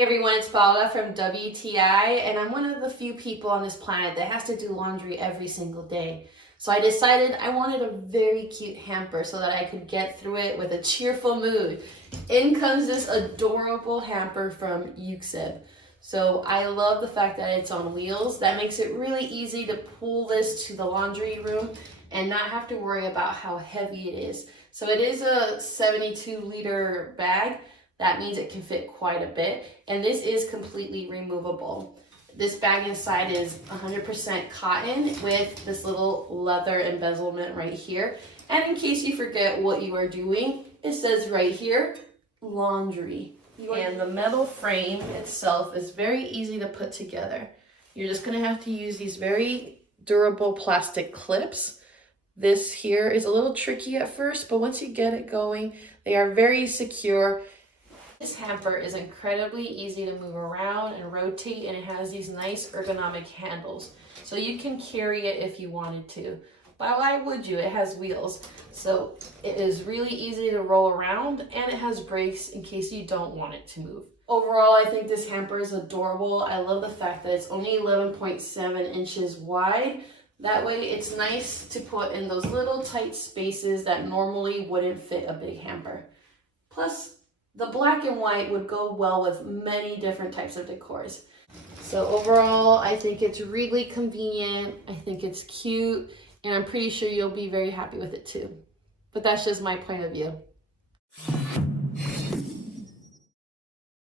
Hey everyone, it's Paula from WTI, and I'm one of the few people on this planet that has to do laundry every single day. So I decided I wanted a very cute hamper so that I could get through it with a cheerful mood. In comes this adorable hamper from UXZEB. So I love the fact that it's on wheels. That makes it really easy to pull this to the laundry room and not have to worry about how heavy it is. So it is a 72-liter bag. That means it can fit quite a bit, and this is completely removable. This bag inside is 100% cotton with this little leather embezzlement right here. And in case you forget what you are doing, it says right here, laundry. And the metal frame itself is very easy to put together. You're just gonna have to use these very durable plastic clips. This here is a little tricky at first, but once you get it going, they are very secure. This hamper is incredibly easy to move around and rotate, and it has these nice ergonomic handles. So you can carry it if you wanted to. But why would you? It has wheels. So it is really easy to roll around, and it has brakes in case you don't want it to move. Overall, I think this hamper is adorable. I love the fact that it's only 11.7 inches wide. That way it's nice to put in those little tight spaces that normally wouldn't fit a big hamper. Plus, the black and white would go well with many different types of decors. So overall, I think it's really convenient. I think it's cute, and I'm pretty sure you'll be very happy with it too. But that's just my point of view.